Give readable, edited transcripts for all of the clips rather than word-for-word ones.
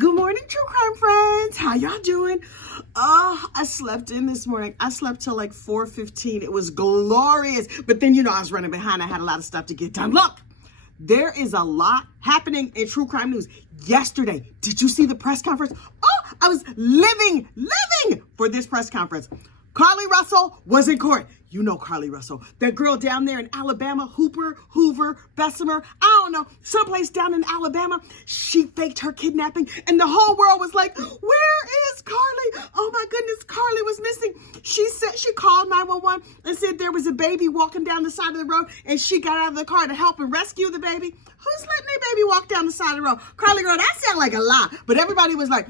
Good morning, true crime friends. How y'all doing? I slept in this morning. I slept till like 4:15. It was glorious. But then, I was running behind. I had a lot of stuff to get done. Look, there is a lot happening in true crime news. Yesterday, did you see the press conference? Oh, I was living for this press conference. Carlee Russell was in court. You know Carlee Russell, that girl down there in Alabama, Hoover, Bessemer, I don't know, someplace down in Alabama. She faked her kidnapping and the whole world was like, where is Carlee? Oh my goodness, Carlee was missing. She called 911 and said there was a baby walking down the side of the road and she got out of the car to help and rescue the baby. Who's letting their baby walk down the side of the road? Carlee girl, that sounds like a lie. But everybody was like,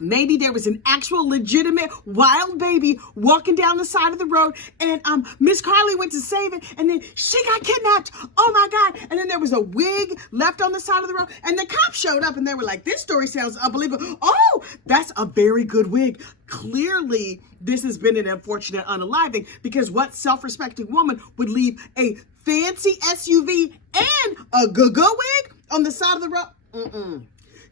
maybe there was an actual legitimate wild baby walking down the side of the road and Miss Carlee went to save it and then she got kidnapped. Oh my God. And then there was a wig left on the side of the road and the cops showed up and they were like, this story sounds unbelievable. Oh, that's a very good wig. Clearly, this has been an unfortunate unaliving because what self-respecting woman would leave a fancy SUV and a good wig on the side of the road?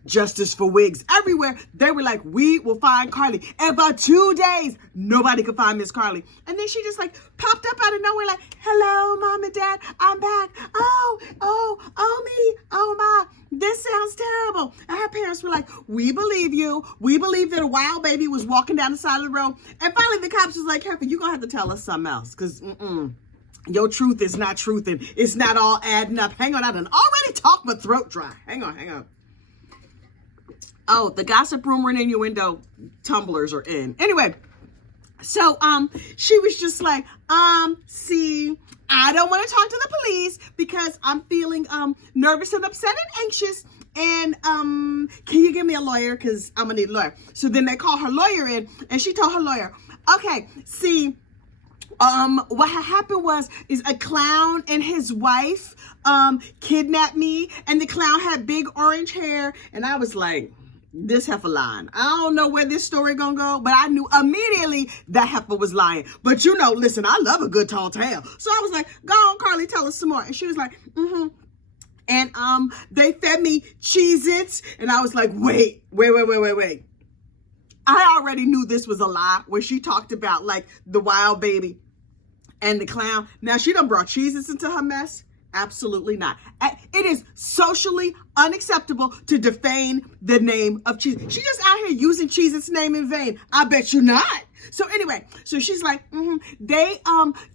Justice for wigs everywhere. They were like, we will find Carlee. And for 2 days, nobody could find Miss Carlee. And then she just like popped up out of nowhere like, hello, mom and dad, I'm back. Oh me, oh my, this sounds terrible. And her parents were like, we believe you. We believe that a wild baby was walking down the side of the road. And finally the cops was like, Heifer, you're going to have to tell us something else because your truth is not truth and it's not all adding up. Hang on, I done already talked my throat dry. Hang on. Oh, the gossip, rumor, and innuendo tumblers are in. Anyway, so she was just like, see, I don't want to talk to the police because I'm feeling nervous and upset and anxious. And can you give me a lawyer? Because I'm gonna need a lawyer. So then they call her lawyer in, and she told her lawyer, okay, see, what happened is a clown and his wife kidnapped me, and the clown had big orange hair, and I was like, this heifer lying. I don't know where this story gonna go, but I knew immediately that heifer was lying. But listen, I love a good tall tale. So I was like, go on, Carlee, tell us some more. And she was like, And they fed me Cheez-Its. And I was like, wait. I already knew this was a lie when she talked about like the wild baby and the clown. Now she done brought Cheez-Its into her mess. Absolutely not. It is socially unacceptable to defame the name of Cheez. She just out here using Cheez-Its name in vain. I bet you not. So anyway, so she's like, they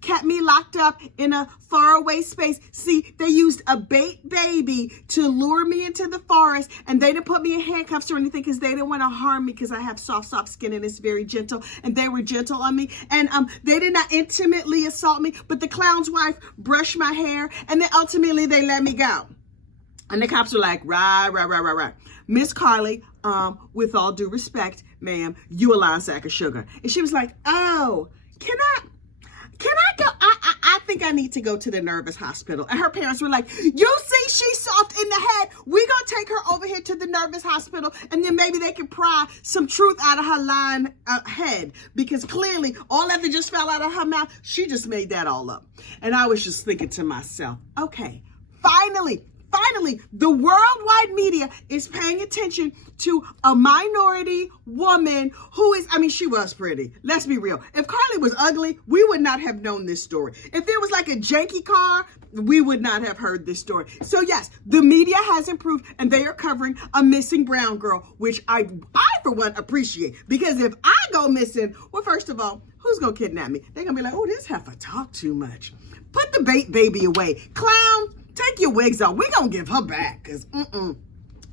kept me locked up in a faraway space. See, they used a bait baby to lure me into the forest, and they didn't put me in handcuffs or anything because they didn't want to harm me because I have soft skin and it's very gentle, and they were gentle on me. And they did not intimately assault me, but the clown's wife brushed my hair, and then ultimately they let me go. And the cops were like, right. Miss Carlee, with all due respect, ma'am, you a lying sack of sugar. And she was like, oh, can I go? I think I need to go to the nervous hospital. And her parents were like, you see she's soft in the head. We gonna take her over here to the nervous hospital and then maybe they can pry some truth out of her lying head. Because clearly all that just fell out of her mouth, she just made that all up. And I was just thinking to myself, okay, finally, the worldwide media is paying attention to a minority woman who is, she was pretty. Let's be real. If Carlee was ugly, we would not have known this story. If there was like a janky car, we would not have heard this story. So yes, the media has improved and they are covering a missing brown girl, which I for one appreciate. Because if I go missing, well, first of all, who's gonna kidnap me? They're gonna be like, oh, this heifer talk too much. Put the bait baby away. Clown, take your wigs off. We're going to give her back because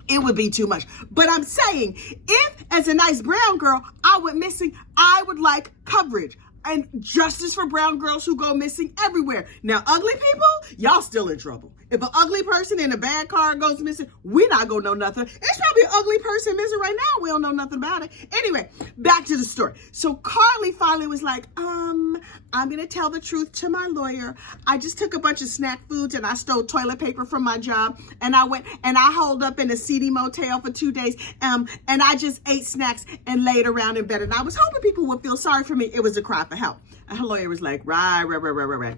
it would be too much. But I'm saying, if as a nice brown girl, I went missing, I would like coverage and justice for brown girls who go missing everywhere. Now, ugly people, y'all still in trouble. If an ugly person in a bad car goes missing, we not gonna know nothing. It's probably an ugly person missing right now. We don't know nothing about it. Anyway, back to the story. So Carlee finally was like, I'm gonna tell the truth to my lawyer. I just took a bunch of snack foods and I stole toilet paper from my job. And I went and I holed up in a seedy motel for 2 days. And I just ate snacks and laid around in bed. And I was hoping people would feel sorry for me. It was a cry for help. And her lawyer was like, right.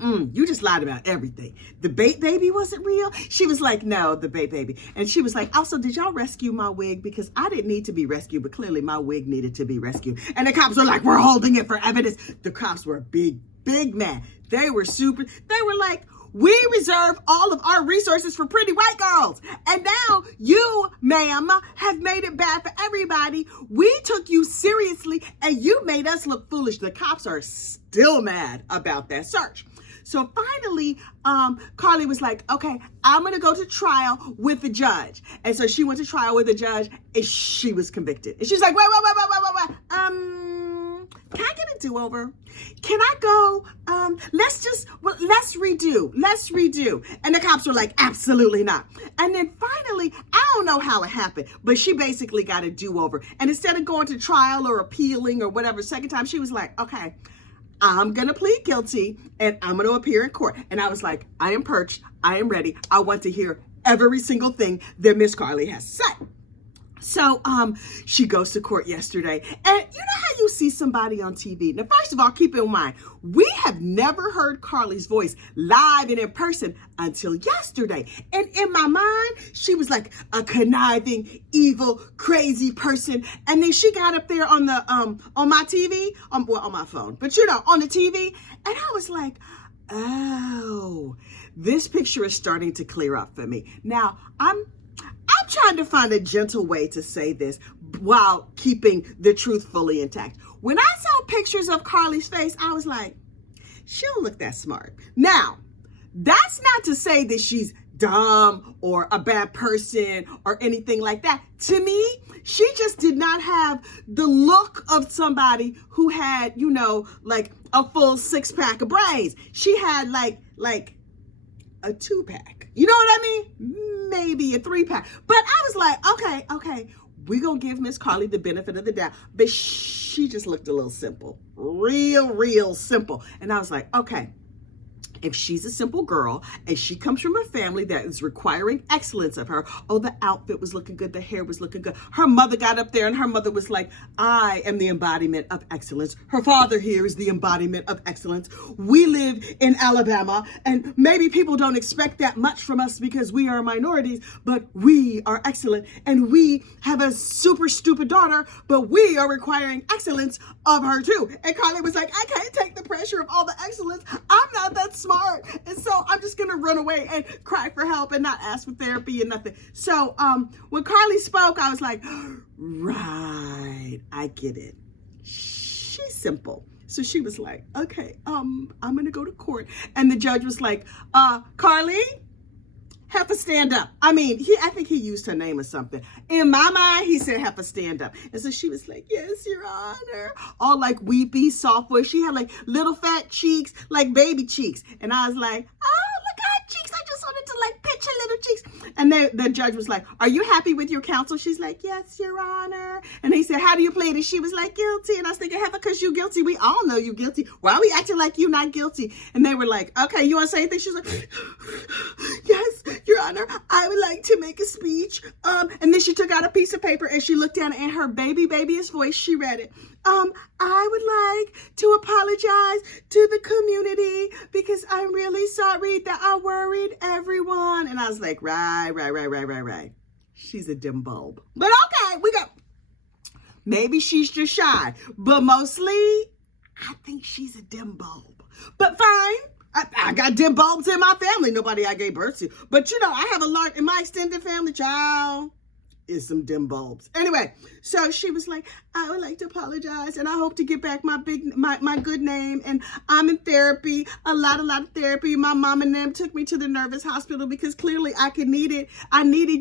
You just lied about everything. The bait baby wasn't real. She was like, no, the bait baby. And she was like, also, did y'all rescue my wig? Because I didn't need to be rescued, but clearly my wig needed to be rescued. And the cops were like, we're holding it for evidence. The cops were big mad. They were like, we reserve all of our resources for pretty white girls. And now you, ma'am, have made it bad for everybody. We took you seriously and you made us look foolish. The cops are still mad about that search. So finally, Carlee was like, okay, I'm going to go to trial with the judge. And so she went to trial with the judge and she was convicted. And she's like, wait. Can I get a do-over? Can I go? Let's redo. And the cops were like, absolutely not. And then finally, I don't know how it happened, but she basically got a do-over. And instead of going to trial or appealing or whatever, second time, she was like, okay, I'm going to plead guilty and I'm going to appear in court. And I was like, I am perched. I am ready. I want to hear every single thing that Miss Carlee has said. So she goes to court yesterday, and you know how you see somebody on TV? Now, first of all, keep in mind, we have never heard Carlee's voice live and in person until yesterday. And in my mind, she was like a conniving, evil, crazy person. And then she got up there on the on my TV, on my phone, but you know, on the TV, and I was like, oh, this picture is starting to clear up for me. Now, I'm trying to find a gentle way to say this while keeping the truth fully intact. When I saw pictures of Carlee's face, I was like, she don't look that smart. Now, that's not to say that she's dumb or a bad person or anything like that. To me, she just did not have the look of somebody who had, you know, like a full 6-pack of brains. She had like a 2-pack. You know what I mean? Maybe a 3-pack. But I was like, okay, we're going to give Miss Carlee the benefit of the doubt. But she just looked a little simple. Real simple. And I was like, okay, if she's a simple girl and she comes from a family that is requiring excellence of her, oh, the outfit was looking good, the hair was looking good. Her mother got up there and her mother was like, I am the embodiment of excellence. Her father here is the embodiment of excellence. We live in Alabama and maybe people don't expect that much from us because we are minorities, but we are excellent. And we have a super stupid daughter, but we are requiring excellence of her too. And Carlee was like, I can't take the pressure of all the excellence. I'm not that smart. And so I'm just going to run away and cry for help and not ask for therapy and nothing. So when Carlee spoke, I was like, right, I get it. She's simple. So she was like, okay, I'm going to go to court. And the judge was like, Carlee, Heifer, stand up. I mean, I think he used her name or something. In my mind, he said, Heifer, stand up. And so she was like, yes, Your Honor. All like weepy, soft voice. She had like little fat cheeks, like baby cheeks. And I was like, oh, look at her cheeks. I just wanted to like pinch her little cheeks. And the judge was like, are you happy with your counsel? She's like, yes, Your Honor. And he said, how do you plead? And she was like, guilty. And I was thinking, Heifer, because you guilty. We all know you guilty. Why are we acting like you not guilty? And they were like, okay, you want to say anything? She's like, yes, Your Honor, I would like to make a speech. And then she took out a piece of paper and she looked down and her babyish voice, she read it. I would like to apologize to the community because I'm really sorry that I worried everyone. And I was like, right. She's a dim bulb. But okay, maybe she's just shy. But mostly, I think she's a dim bulb. But fine. I got dim bulbs in my family. Nobody I gave birth to. But you know, I have a lot in my extended family, child, is some dim bulbs. Anyway, so she was like, I would like to apologize and I hope to get back my good name. And I'm in therapy, a lot of therapy. My mom and them took me to the nervous hospital because clearly I needed,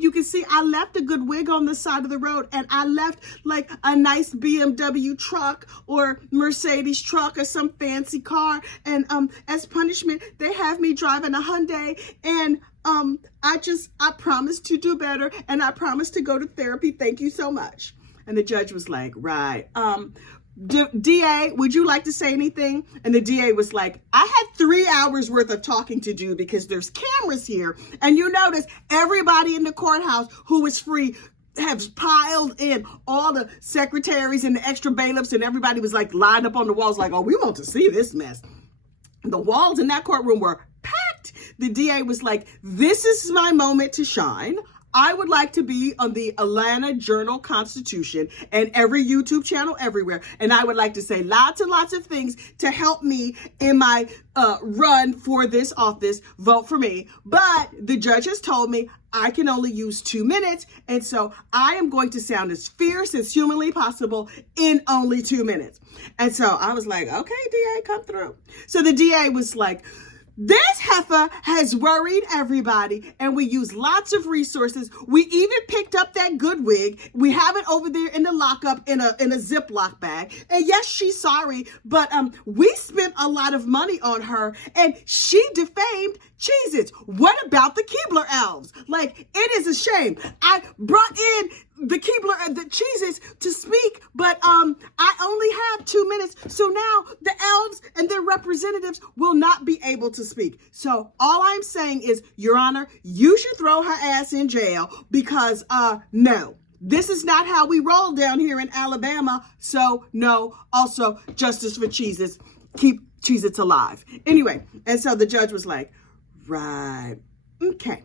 you can see I left a good wig on the side of the road and I left like a nice BMW truck or Mercedes truck or some fancy car. And as punishment, they have me driving a Hyundai and I promised to do better and I promised to go to therapy. Thank you so much. And the judge was like, right. DA, would you like to say anything? And the DA was like, I had 3 hours worth of talking to do because there's cameras here. And you notice everybody in the courthouse who was free have piled in, all the secretaries and the extra bailiffs and everybody was like lined up on the walls like, oh, we want to see this mess. The walls in that courtroom were packed. The DA was like, this is my moment to shine. I would like to be on the Atlanta Journal-Constitution and every YouTube channel everywhere. And I would like to say lots and lots of things to help me in my run for this office. Vote for me. But the judge has told me I can only use 2 minutes. And so I am going to sound as fierce as humanly possible in only 2 minutes. And so I was like, okay, DA, come through. So the DA was like, this heifer has worried everybody, and we use lots of resources. We even picked up that good wig. We have it over there in the lockup in a Ziploc bag. And yes, she's sorry, but we spent a lot of money on her, and she defamed Cheez-Its. What about the Keebler elves? Like, it is a shame. I brought in the Keebler and the Cheez-Its to speak, but I only have 2 minutes. So now the elves and their representatives will not be able to speak. So all I'm saying is, Your Honor, you should throw her ass in jail because no, this is not how we roll down here in Alabama. So no, also justice for Cheez-Its. Keep Cheez-Its alive. Anyway, and so the judge was like, right, okay.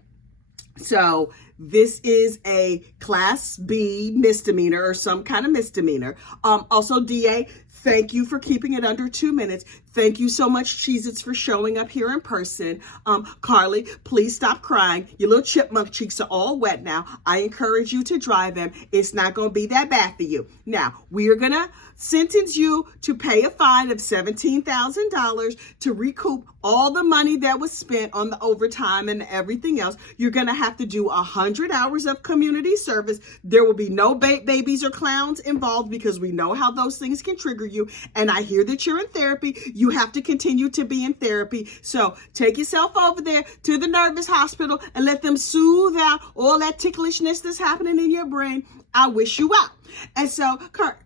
So this is a Class B misdemeanor or some kind of misdemeanor. Also, DA, thank you for keeping it under 2 minutes. Thank you so much, Cheez-Its, for showing up here in person. Carlee, please stop crying. Your little chipmunk cheeks are all wet now. I encourage you to dry them. It's not going to be that bad for you. Now, we are going to sentence you to pay a fine of $17,000 to recoup all the money that was spent on the overtime and everything else. You're going to have to do 100 hours of community service. There will be no babies or clowns involved because we know how those things can trigger you. And I hear that you're in therapy. You have to continue to be in therapy. So take yourself over there to the nervous hospital and let them soothe out all that ticklishness that's happening in your brain. I wish you well. And so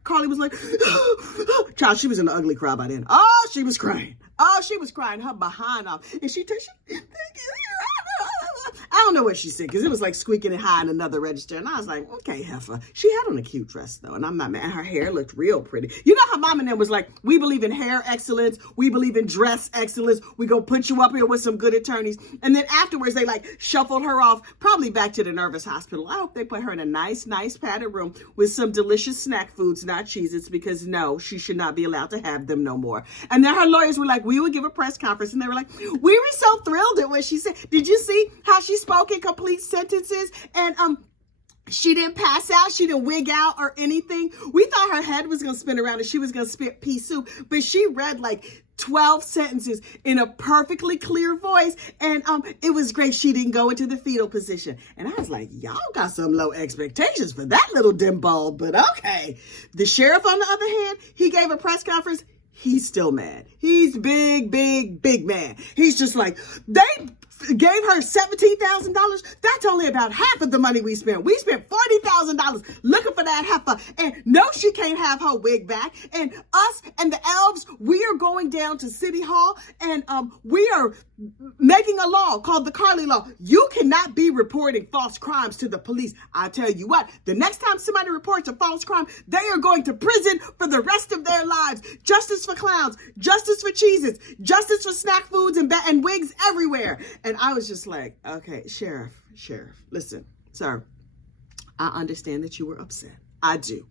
Carlee was like, child, she was in an ugly cry by then. Oh, she was crying. Oh, she was crying her behind off. And I don't know what she said because it was like squeaking it high in another register. And I was like, okay, heifer. She had on a cute dress though. And I'm not mad. Her hair looked real pretty. You know how mom and them was like, we believe in hair excellence. We believe in dress excellence. We go put you up here with some good attorneys. And then afterwards they like shuffled her off, probably back to the nervous hospital. I hope they put her in a nice padded room with some delicious snack foods, not Cheez-Its, because no, she should not be allowed to have them no more. And then her lawyers were like, we would give a press conference. And they were like, we were so thrilled at what she said. Did you see how she spoke in complete sentences? And she didn't pass out. She didn't wig out or anything. We thought her head was going to spin around and she was going to spit pea soup. But she read like 12 sentences in a perfectly clear voice. And it was great. She didn't go into the fetal position. And I was like, y'all got some low expectations for that little dim bulb. But okay. The sheriff, on the other hand, he gave a press conference. He's still mad. He's big mad. He's just like, they gave her $17,000. That's only about half of the money we spent. We spent $40,000 looking for that heifer. And no, she can't have her wig back. And us and the elves, we are going down to City Hall and we are making a law called the Carlee Law. You cannot be reporting false crimes to the police. I tell you what, the next time somebody reports a false crime, they are going to prison for the rest of their lives. Justice for clowns, justice for Cheez-Its, justice for snack foods and wigs everywhere. And I was just like, okay, Sheriff, listen, sir, I understand that you were upset. I do.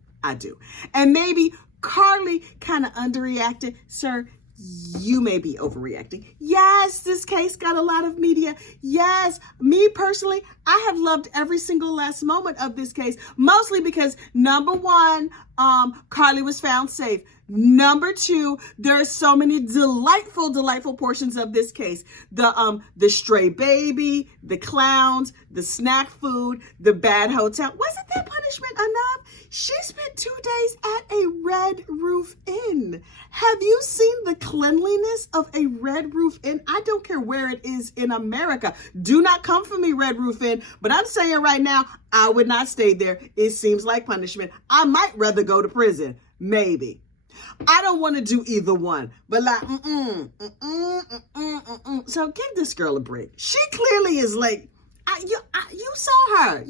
And maybe Carlee kind of underreacted. Sir, you may be overreacting. Yes, this case got a lot of media. Yes, me personally, I have loved every single last moment of this case, mostly because number one, Carlee was found safe. Number two, there are so many delightful portions of this case. The stray baby, the clowns, the snack food, the bad hotel. Wasn't that punishment enough? She spent 2 days at a Red Roof Inn. Have you seen the cleanliness of a Red Roof Inn? I don't care where it is in America. Do not come for me, Red Roof Inn. But I'm saying right now, I would not stay there. It seems like punishment. I might rather go to prison. Maybe. I don't want to do either one, but like, So give this girl a break. She clearly is like, you saw her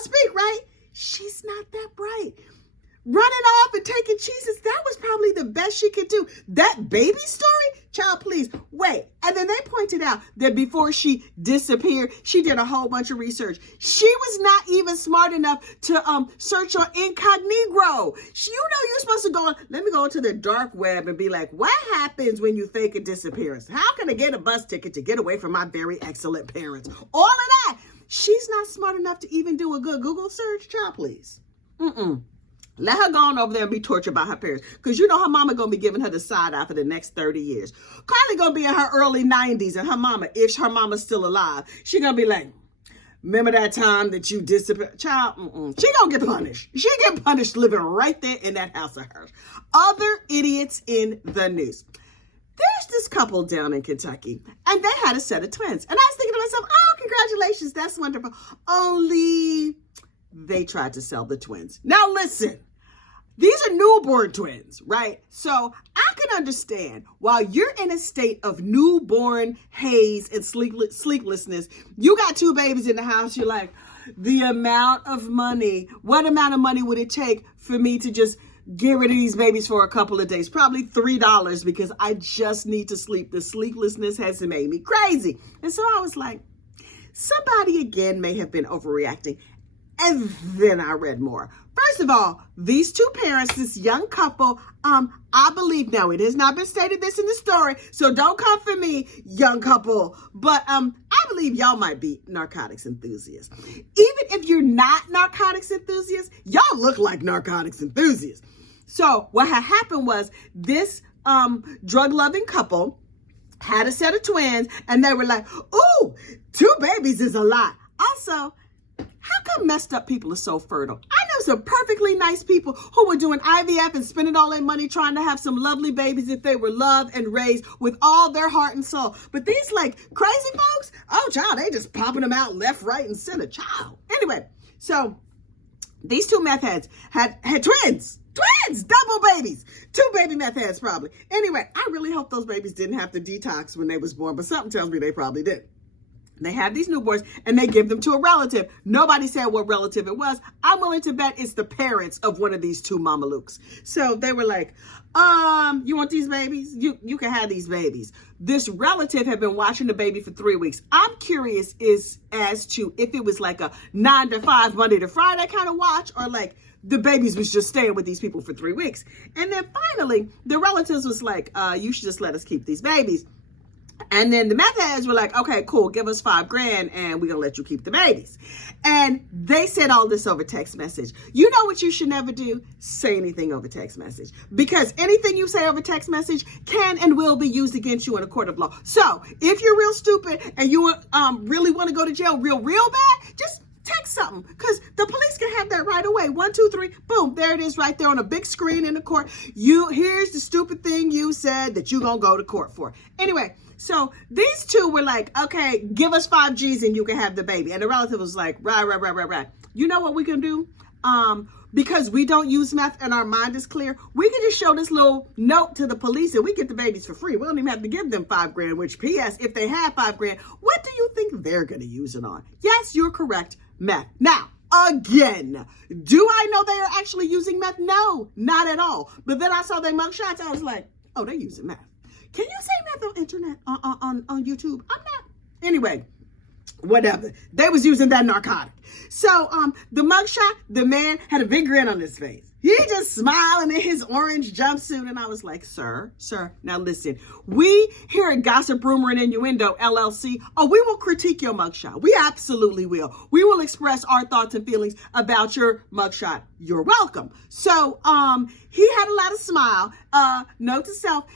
speak, right? She's not that bright. running off and taking cheeses. That was probably the best she could do. That baby story? Child, please, wait. And then they pointed out that before she disappeared, she did a whole bunch of research. She was not even smart enough to search on incognito. You're supposed to go, let me go into the dark web and be like, what happens when you fake a disappearance? How can I get a bus ticket to get away from my very excellent parents? All of that. She's not smart enough to even do a good Google search. Child, please. Let her go on over there and be tortured by her parents. Because you know her mama going to be giving her the side eye for the next 30 years. Carlee going to be in her early 90s. And her mama, if her mama's still alive, she going to be like, remember that time that you disappeared? Child, she going to get punished. She get punished living right there in that house of hers. Other idiots in the news. There's this couple down in Kentucky. And they had a set of twins. And I was thinking to myself, oh, congratulations. That's wonderful. Only they tried to sell the twins. Now listen, these are newborn twins, right? So I can understand while you're in a state of newborn haze and sleeplessness, you got two babies in the house. You're like, the amount of money, what amount of money would it take for me to just get rid of these babies for a couple of days? Probably $3 because I just need to sleep. The sleeplessness has made me crazy. And so I was like, somebody again may have been overreacting. And then I read more. First of all, these two parents, this young couple, I believe, now it has not been stated this in the story, so don't come for me, young couple, but I believe y'all might be narcotics enthusiasts. Even if you're not narcotics enthusiasts, y'all look like narcotics enthusiasts. So what had happened was this drug-loving couple had a set of twins, and they were like, ooh, 2 babies is a lot. Also, how come messed up people are so fertile? I know some perfectly nice people who were doing IVF and spending all their money trying to have some lovely babies if they were loved and raised with all their heart and soul. But these like crazy folks, oh child, they just popping them out left, right, and center, child. Anyway, so these 2 meth heads had twins, double babies, 2 baby meth heads probably. Anyway, I really hope those babies didn't have to detox when they was born, but something tells me they probably did. They have these newborns and they give them to a relative. Nobody said what relative it was. I'm willing to bet it's the parents of one of these 2 mamalukes. So they were like, you want these babies? You can have these babies. This relative had been watching the baby for 3 weeks. I'm curious as to if it was like a 9 to 5, Monday to Friday kind of watch, or like the babies was just staying with these people for 3 weeks. And then finally, the relatives was like, you should just let us keep these babies. And then the meth heads were like, okay, cool, give us $5,000 and we're going to let you keep the babies. And they said all this over text message. You know what you should never do? Say anything over text message. Because anything you say over text message can and will be used against you in a court of law. So if you're real stupid and you really want to go to jail real bad, just text something, because the police can have that right away. 1, 2, 3, boom, there it is right there on a big screen in the court. Here's the stupid thing you said that you're going to go to court for. Anyway, so these 2 were like, okay, give us 5 G's and you can have the baby. And the relative was like, right. You know what we can do? Because we don't use meth and our mind is clear, we can just show this little note to the police and we get the babies for free. We don't even have to give them $5,000, which P.S., if they have $5,000, what do you think they're going to use it on? Yes, you're correct. Meth. Now, again, do I know they are actually using meth? No, not at all. But then I saw their mugshots. I was like, oh, they're using meth. Can you say meth on internet, on YouTube? I'm not. Anyway, whatever. They was using that narcotic. So the mugshot, the man had a big grin on his face. He just smiling in his orange jumpsuit. And I was like, sir, now listen, we here at Gossip, Rumor, and Innuendo LLC, we will critique your mugshot. We absolutely will. We will express our thoughts and feelings about your mugshot. You're welcome. So he had a lot of smile. Note to self,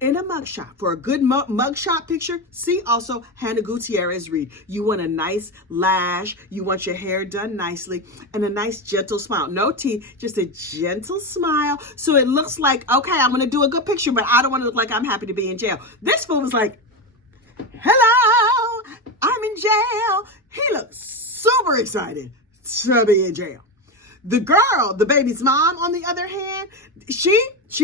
in a mugshot, for a good mugshot picture, see also Hannah Gutierrez Reed. You want a nice lash, you want your hair done nicely, and a nice gentle smile. No teeth, just a gentle smile. So it looks like, okay, I'm going to do a good picture, but I don't want to look like I'm happy to be in jail. This fool was like, hello, I'm in jail. He looked super excited to be in jail. The girl, the baby's mom, on the other hand, she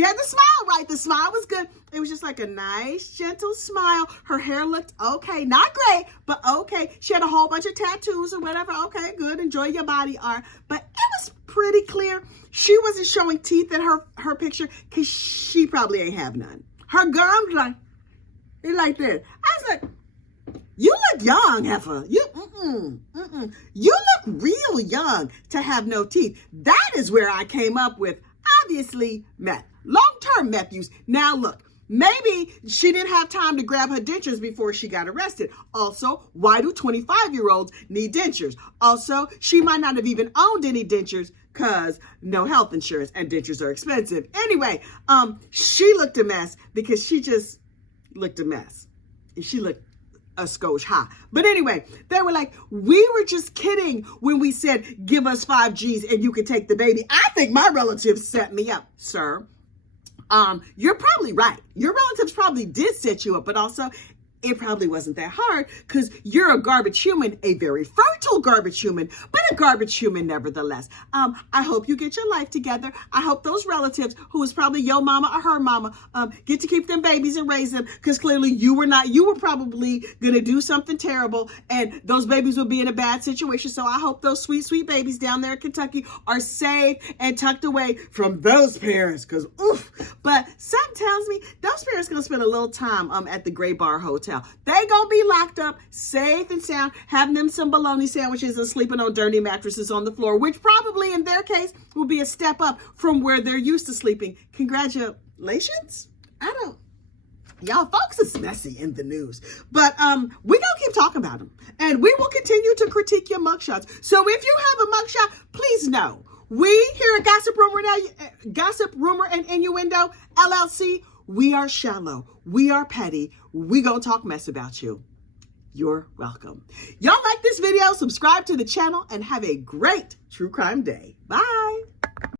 had the smile right. The smile was good. It was just like a nice, gentle smile. Her hair looked okay. Not great, but okay. She had a whole bunch of tattoos or whatever. Okay, good. Enjoy your body art. But it was pretty clear. She wasn't showing teeth in her picture because she probably ain't have none. Her gums like this. I was like, you look young, heifer. You look real young to have no teeth. That is where I came up with, obviously, meth. Long-term meth use. Now look, maybe she didn't have time to grab her dentures before she got arrested. Also, why do 25-year-olds need dentures? Also, she might not have even owned any dentures because no health insurance and dentures are expensive. Anyway, she looked a mess because she just looked a mess. She looked a skosh high. But anyway, they were like, we were just kidding when we said, give us 5 G's and you can take the baby. I think my relatives set me up, sir. You're probably right. Your relatives probably did set you up, but also it probably wasn't that hard because you're a garbage human, a very fertile garbage human, but a garbage human nevertheless. I hope you get your life together. I hope those relatives, who is probably your mama or her mama, get to keep them babies and raise them, because clearly you were probably going to do something terrible and those babies will be in a bad situation. So I hope those sweet, sweet babies down there in Kentucky are safe and tucked away from those parents, because oof. But something tells me those parents going to spend a little time at the Gray Bar Hotel. They gonna be locked up, safe and sound, having them some bologna sandwiches and sleeping on dirty mattresses on the floor, which probably in their case will be a step up from where they're used to sleeping. Congratulations. Y'all folks is messy in the news, but we gonna keep talking about them, and we will continue to critique your mugshots. So if you have a mugshot, please know we here at Gossip Rumor and Innuendo LLC, we are shallow, we are petty, we gonna talk mess about you. You're welcome. Y'all like this video, subscribe to the channel, and have a great true crime day. Bye.